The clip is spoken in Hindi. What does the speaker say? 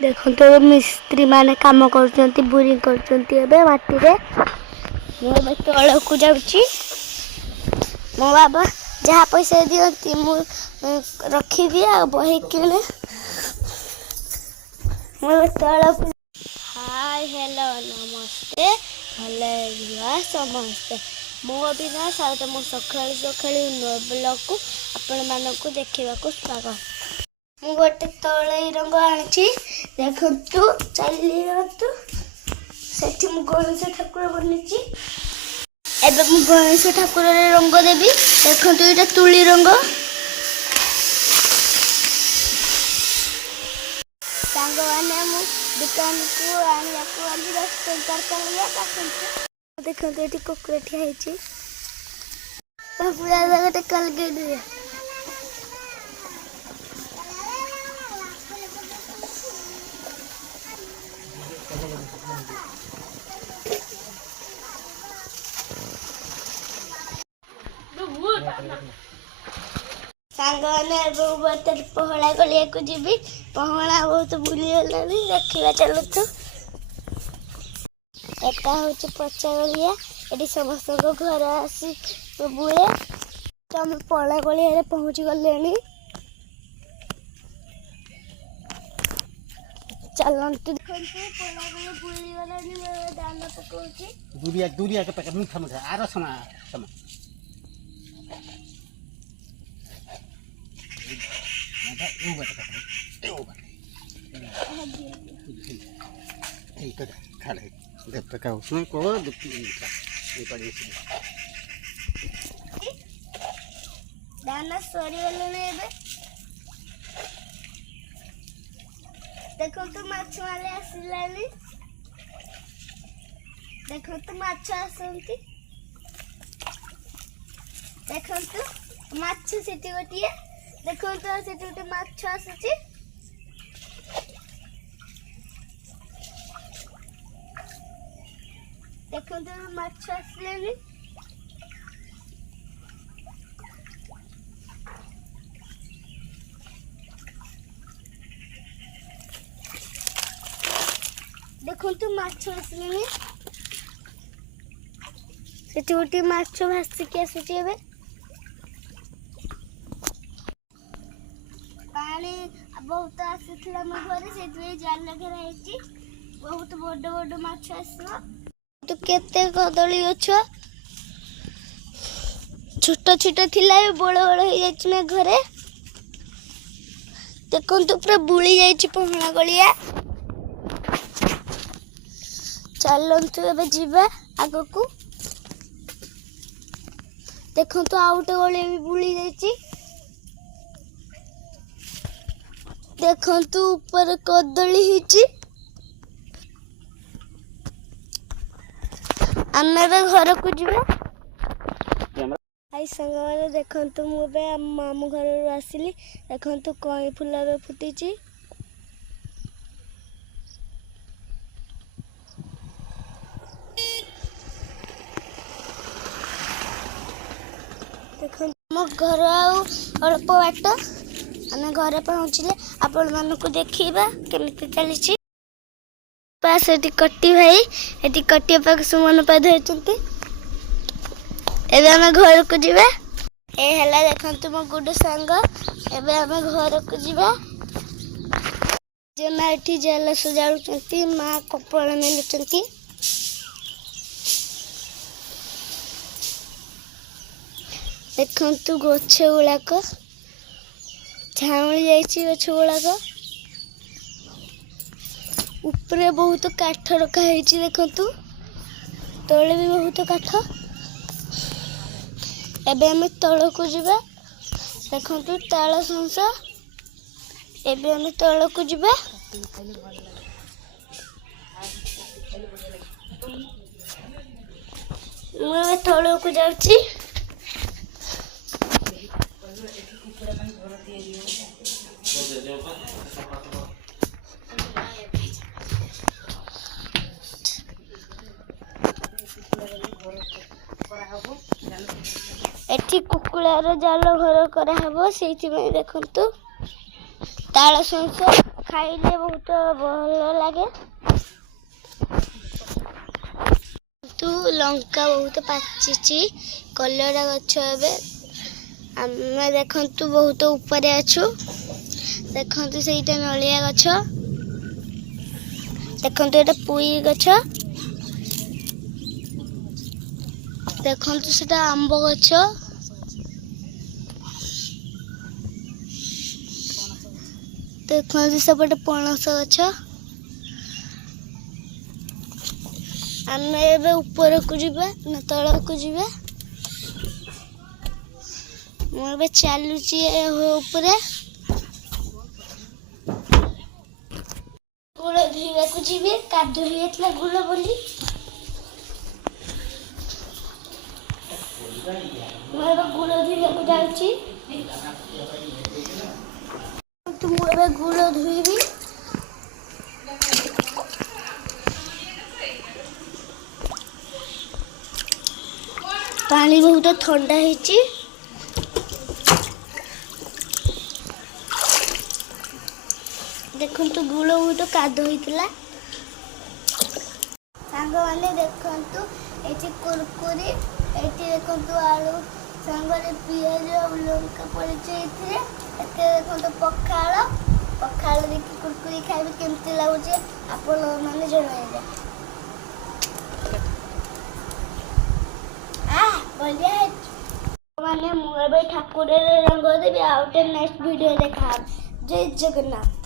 देखो तो मिस्त्री माने काम कर बोरिंग कर माटी रे मुझे तल को जाऊँगी मो बाबा जहाँ पैसा दिखती मु रखीदी आ बही किणे मुझे तल हाय हेलो नमस्ते भले समस्ते मु अविनाश आज मो सका सका ब्लॉग को आपण मानक देखा स्वागत मु गोटे तले रंग आनी देखु चलतु से गणेश ठाकुर बनी एबे मु गणेश ठाकुर रंग देवी देखु ये तुली रंग सांग मैंने मु दुकान को आने को 10 देखो ये कुकुर ठिया पूरा गोटे कलगेट सांग मैंने पहला गलिया को जीवी पहला बहुत बुलीगला देखा चलु एटा हूँ पचा गलिया ये समस्त घर आसी बुए आम पला गलिया पहुँची गले चलती बुली गला दाना पकाऊँ दूरिया दूरिया के पैकेट मीठा मीठा आरो समा समा ये बता ये ये तो खा ले जब तक उसमें को दुखी मीठा ये पड़ी दाना सरी गले देखो तो माछ वाले आसिलानी देखो तो माछ आसंती देखो तो माछ सेठी गोटिए देखो तो सेठी गोटे माछ आसुची देखो तो माछ आसिलानी देखो तो माछ आसलेनी सेठी गोटे माछ भासिक आसुची एबे पानी बहुत आसीथिला म घरे से जाल लगे बहुत बड़ बड़ माछ आसलो तो केते कदली गछ छोटा छोटा थिला बड़ बड़ हो जाय घरे देखो तो पूरा बुली जाय पहला गलिया चलतु ए जीवा आग को देखो तो आउटे गले भी बुली जाइए देखो तो ऊपर कदली हिची आम घर को जीवा आई संग मैंने देखो तो मुझे मामू घर आसिली देखो तो कई फुल फुटी देखो मो घर अल्प बाट आम घर पहुँचले आपण मानक देखा केमी चली पास कटी भाई ये कटी पाक सुमन पा धोती एबे आम घर को जीवा ए देखो मो गुड सांग एबे आम घर को जीवा जेमा एठी जाल सजाड़ुचंती माँ कपड़ा मेलुचंती देखो तू गछ गुड़ाक झाउली जाइए गछ गुड़ाक ऊपर बहुत काठ रखाई देखो तू तले भी बहुत काठ एबे आम तल को जीवा देखो तू ताल संस एबे आम तल को जीवा मुझे तल को जाऊँगी एठी कुकुड़ार जाल घर कराहब से देखु ताल संस ଖାଇଲେ ବହୁତ ଭଲ ଲାଗେ। ତୁ ଲଙ୍କା ବହୁତ ପାଚିଛି, କଲରା ଗଛ ଏବେ ଆମେ ଦେଖନ୍ତୁ ବହୁତ ଉପରେ ଅଛୁ। ଦେଖନ୍ତୁ ସେଇଟା ନଡ଼ିଆ ଗଛ, ଦେଖନ୍ତୁ ଏଇଟା ପୁଇ ଗଛ, ଦେଖନ୍ତୁ ସେଟା ଆମ୍ବ ଗଛ, ଦେଖନ୍ତୁ ସେପଟେ ପଣସ ଗଛ। ଆମେ ଏବେ ଉପରକୁ ଯିବା ନା ତଳକୁ ଯିବା? ମୁଁ ଏବେ ଚାଲୁଛି ଉପରେ। ଗୁଳ ଧୋଇବାକୁ ଯିବି, କାଦୁଅ ହେଇଯାଇଥିଲା ଗୁଳ ବୋଲି। ମୁଁ ଏବେ ଗୁଳ ଧୋଇବାକୁ ଯାଉଛି। ମୁଁ ଏବେ ଗୁଳ ଧୋଇବି। ପାଣି ବହୁତ ଥଣ୍ଡା ହେଇଛି। ଦେଖନ୍ତୁ ଗୁଳ ବହୁତ କାଦୁଅ ହେଇଥିଲା। ସାଙ୍ଗମାନେ ଦେଖନ୍ତୁ ଏଠି କୁରକୁରି, ଏଠି ଦେଖନ୍ତୁ ଆଳୁ ସାଙ୍ଗରେ ପିଆଜ ଆଉ ଲଙ୍କା ପଡ଼ିଛି ଏଥିରେ। ଏଥିରେ ଦେଖନ୍ତୁ ପଖାଳ ଦେଇକି କୁରକୁରି ଖାଇବେ, କେମିତି ଲାଗୁଛି ଆପଣମାନେ ଜଣାଇବେ। ବଢ଼ିଆ ହେଇଛି। ମାନେ ମୁଁ ଏବେ ଠାକୁରରେ ରଙ୍ଗ ଦେବି। ଆଉ ଗୋଟେ ନେକ୍ସଟ ଭିଡ଼ିଓ ଦେଖାହେବ। ଜୟ ଜଗନ୍ନାଥ।